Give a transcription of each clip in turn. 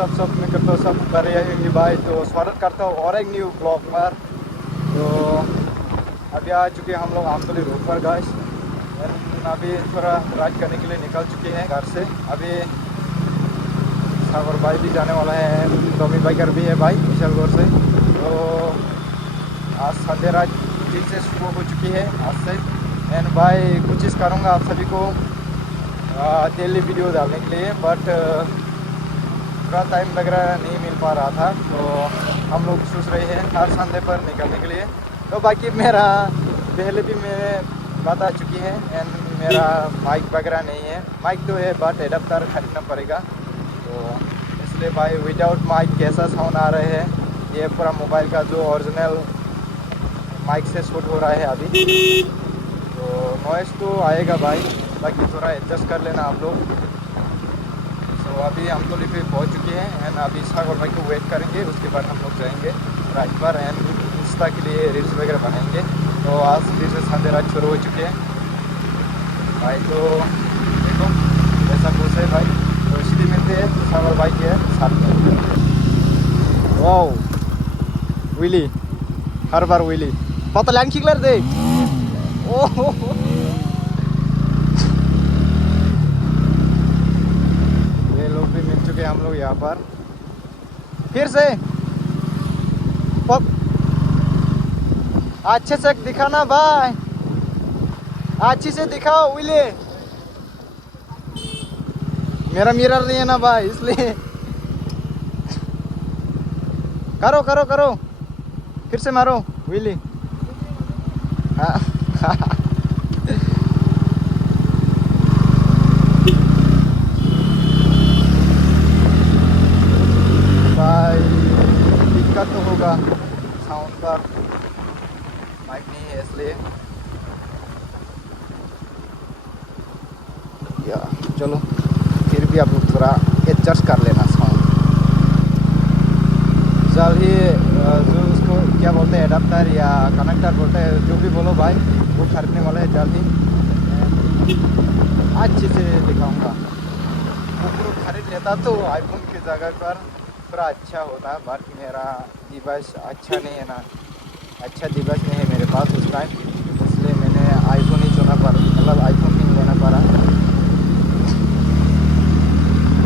सब मैं करता हूँ सब कर रहे हैं भाई। तो स्वागत करता हूँ और एक न्यू ब्लॉग पर। तो अभी आ चुके हैं हम लोग आमतौली रोड पर गाइस। अभी थोड़ा राइड करने के लिए निकल चुके हैं घर से। अभी सागर भाई भी जाने वाला है, टॉमी बाइकर भी है भाई विशालगढ़ से। तो आज संडे रात दिन से शुरू हो चुकी है आज से। एंड भाई कोशिश करूँगा आप सभी को डेली वीडियो डालने के लिए, बट थोड़ा टाइम वगैरह नहीं मिल पा रहा था। तो हम लोग सोच रहे हैं हर संडे पर निकलने के लिए। तो बाकी मेरा पहले भी मैं बात आ चुकी है एंड मेरा माइक वगैरह नहीं है। माइक तो है बट एडाप्टर खरीदना पड़ेगा। तो इसलिए भाई विदाउट माइक कैसा साउंड आ रहे हैं, ये पूरा मोबाइल का जो ओरिजिनल माइक से शूट हो रहा है अभी। तो नॉइस तो आएगा भाई, बाकी थोड़ा एडजस्ट कर लेना आप लोग। तो अभी हम तो लिपे पहुँच चुके हैं एंड अभी सागर भाई को वेट करेंगे। उसके बाद हम लोग जाएंगे राइड पर एंड इंस्टा के लिए रील्स वगैरह बनाएंगे। तो आज फिर से संडे रात शुरू हो चुके हैं भाई। तो देखो ऐसा कुछ है भाई। तो इसलिए मिलते हैं सागर भाई के साथ में। वाह विली, हर बार विली पता लैंड खिगलर दे। ओह भी मिल चुके हैं हम लोग यहाँ पर। फिर से अच्छे से दिखाना भाई, अच्छी से दिखाओ विले। मेरा मिरर नहीं है ना भाई, इसलिए करो करो करो, फिर से मारो विली। हाँ दिक्कत तो होगा साउंड पर, माइक नहीं है इसलिए। या चलो फिर भी आप लोग थोड़ा एडजस्ट कर लेना साउंड। जल्द ही जो उसको क्या बोलते हैं एडाप्टर या कनेक्टर बोलते हैं, जो भी बोलो भाई, वो खरीदने वाला है जल्द ही। अच्छे से दिखाऊंगा। वो खरीद लेता तो आईफोन की जगह पर थोड़ा अच्छा होता, बट मेरा डिवाइस अच्छा नहीं है ना, अच्छा डिवाइस नहीं है मेरे पास उस टाइम। इसलिए मैंने आईफोन ही चुना पड़ा, मतलब आईफोन ही लेना पड़ा।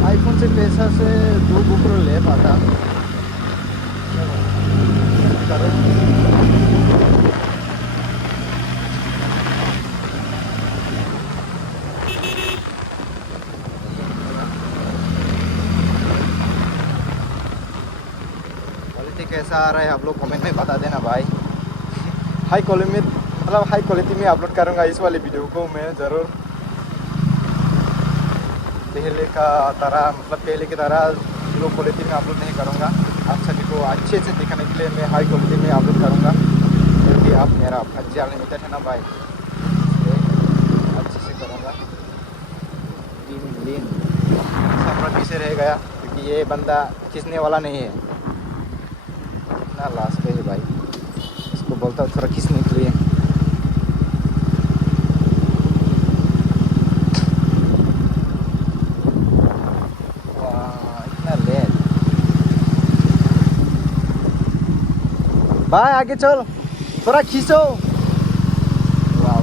आईफोन से पैसा से दो बुकरो ले पाता। कैसा आ रहा है आप लोग कमेंट में बता देना भाई। हाई क्वालिटी में, मतलब हाई क्वालिटी में अपलोड करूँगा इस वाले वीडियो को मैं ज़रूर। पहले का तरह, मतलब पहले की तरह लो क्वालिटी में अपलोड नहीं करूँगा। आप सभी को अच्छे से दिखाने के लिए मैं हाई क्वालिटी में अपलोड करूँगा, क्योंकि आप मेरा फर्जी अनलिमिटेड है ना भाई, अच्छे से करूँगा। लीन सब पीछे रह गया क्योंकि ये बंदा खींचने वाला नहीं है ना, लास्ट पे है भाई। इसको बोलता हूँ थोड़ा खींचने के लिए। इतना लेट भाई, आगे चल थोड़ा खींचो। वाह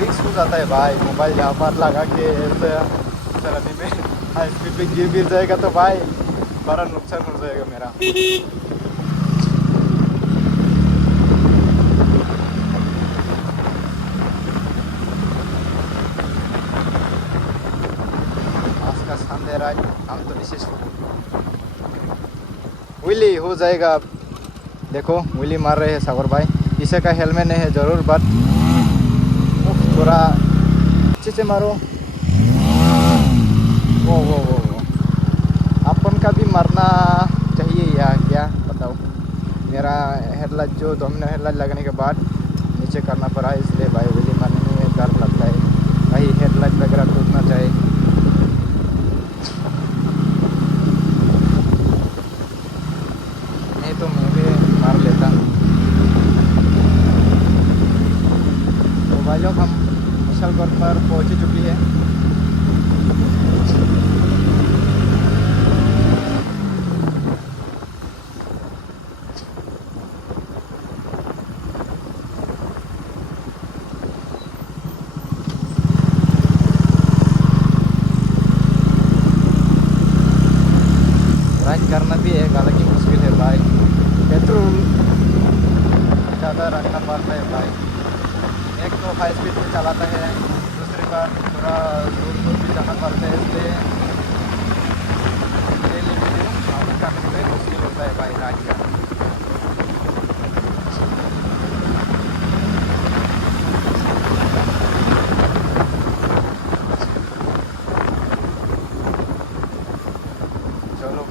रिक्स हो जाता है भाई, मोबाइल यहाँ पर लगा के ऐसे चलाने में हाई स्पीड पे गिर जाएगा तो भाई बड़ा नुकसान हो जाएगा मेरा। आज का संडे रात हम तो विशेष विली हो जाएगा। देखो विली मार रहे हैं सागर भाई। पीछे का हेलमेट नहीं है जरूर, बट थोड़ा अच्छे से मारो। वो अपन का भी मरना चाहिए या क्या बताओ। मेरा हेडलाइट जो डोमिनो हेडलाइट लगने के बाद नीचे करना पड़ा, इसलिए भाई विली मारने में डर लगता है। कहीं हेडलाइट वगैरह टूटना चाहिए। नहीं तो मैं भी मार लेता। तो भाई लोग हम विशालगढ़ पर पहुँच चुकी है।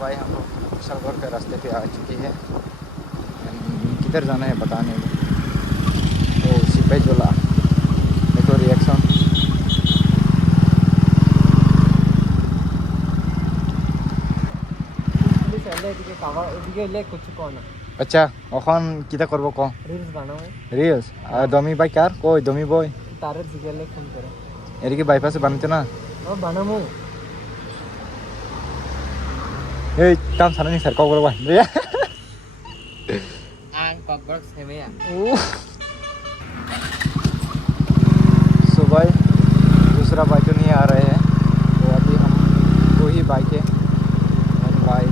भाई हम लोग विशालगढ़ के रास्ते पे आ चुके हैं। किधर जाना है पता नहीं। ओ सिपाही जोला देखो रिएक्शन। अच्छा এখন কিটা করব ক রিলস বানাও রিলস আর দমি ভাই কার কই দমি বই তারের জিগেলে ফোন করে এদিকে বাইপাসে বানাতে না ও বানামু এই কাম সারানি স্যার কল করবা আং ককবক্স হেমেয়া सो भाई दूसरा बाइक तो नहीं आ रहे हैं तो अभी हम दो ही बाइक है। और भाई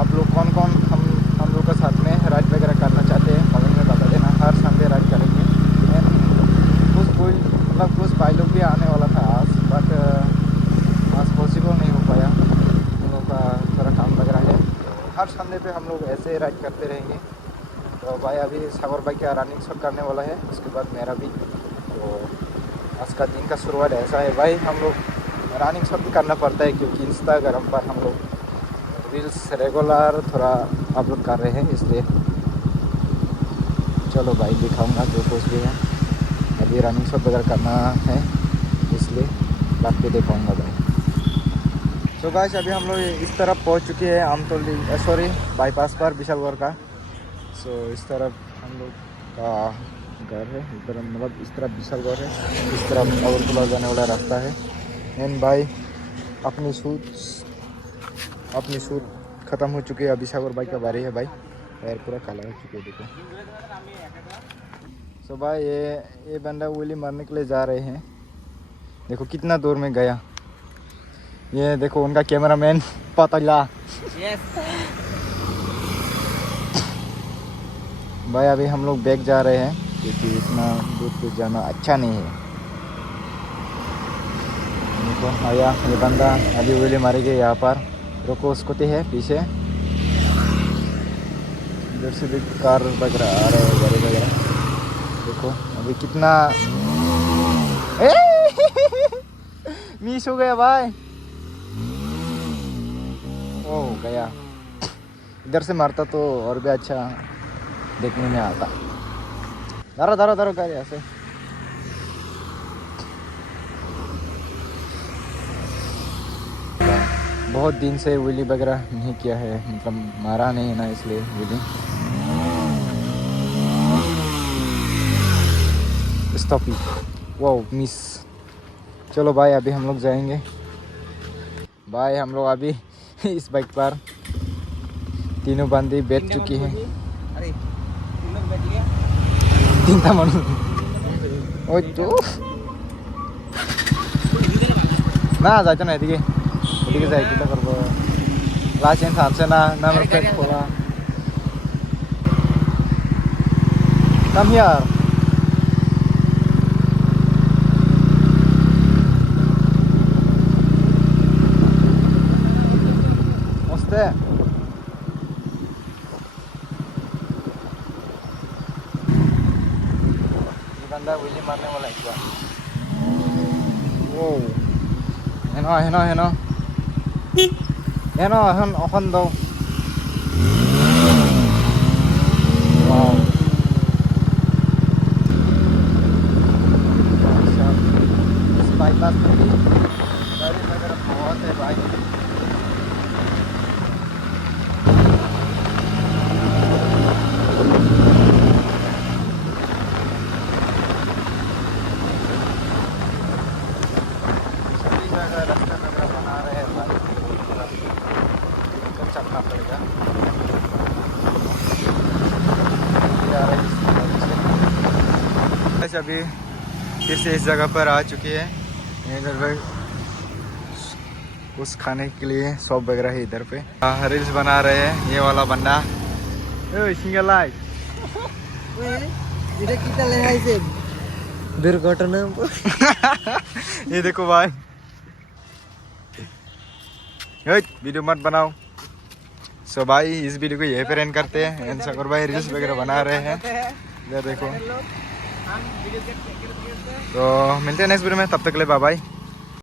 आप लोग कौन कौन हम लोग के साथ में राइड वगैरह करना चाहते हैं कमेंट में बता देना। हर संडे राइड करेंगे। कुछ भाई लोग भी आने वाला था आज बट आज पॉसिबल नहीं हो पाया। हम लोग का थोड़ा काम वगैरह है। हर संडे पे हम लोग ऐसे ही राइड करते रहेंगे। तो भाई अभी सागर भाई का रनिंग शॉट करने वाला है उसके बाद मेरा भी। तो आज का दिन का शुरुआत ऐसा है भाई हम लोग रनिंग शॉट भी करना पड़ता है क्योंकि इंस्टाग्राम पर हम लोग रील्स रेगुलर थोड़ा अपलोड कर रहे हैं इसलिए। चलो भाई दिखाऊंगा जो कुछ भी है। अभी रनिंग शॉट वगैरह करना है इसलिए बात पे दिखाऊंगा भाई। तो गाइस अभी हम लोग इस तरफ पहुंच चुके हैं आमतौली सॉरी बाईपास पर विशालगढ़ का। सो इस तरफ हम लोग का घर है इधर मतलब इस तरफ विशालगढ़ है इस तरफ अगरतला जाने वाला रास्ता है। एंड भाई अपनी शूट ख़त्म हो चुकी है। अभी सागर बाइक का बारी है भाई पैर पूरा काला हो चुके देखो। सो भाई ये बंदा वोली मारने के लिए जा रहे हैं। देखो कितना दूर में गया। ये देखो उनका कैमरामैन पतला भाई अभी हम लोग बैग जा रहे हैं क्योंकि इतना दूर पे जाना अच्छा नहीं है। देखो आया ये बंदा अभी वेली मारेंगे यहाँ पर। रोको स्कूटी है पीछे इधर से भी कार वगैरह आ रहे हैं गाड़ी वगैरह। देखो अभी कितना मिस हो गया भाई। ओ गया इधर से मारता तो और भी अच्छा देखने में आता। दारो गाड़ी ऐसे बहुत दिन से व्हीली वगैरह नहीं किया है मतलब मारा नहीं है ना इसलिए व्हीली। स्टॉप वो मिस। चलो भाई अभी हम लोग जाएंगे भाई। हम लोग अभी इस बाइक पर तीनों बंदी बैठ चुकी हैं। তিনটা মানুষ ওই তো না যাইতো না এদিকে এদিকে যাই কিটা করবো লাইসেন্স আছে না নাম্বার প্লেট খোলা। কাম হিয়ার মস্তে बंदा विली मारने वाला एक बार। वो हेनो हन अखन दो इस बाईपास पर भी गाड़ी वगैरह बहुत है भाई। चलना पड़ेगा। अभी फिर से इस जगह पर आ चुकी है। इधर कुछ खाने के लिए शॉप वगैरह है इधर पे। रील्स बना रहे हैं ये वाला बंदा सिंगल लाइट दुर्घटना ये देखो भाई वीडियो मत बनाओ। सो भाई इस वीडियो को यहीं पर एंड करते हैं। एंड सागर भाई रील्स वगैरह बना रहे हैं इधर देखो। तो मिलते हैं नेक्स्ट वीडियो में तब तक के लिए बाय बाय।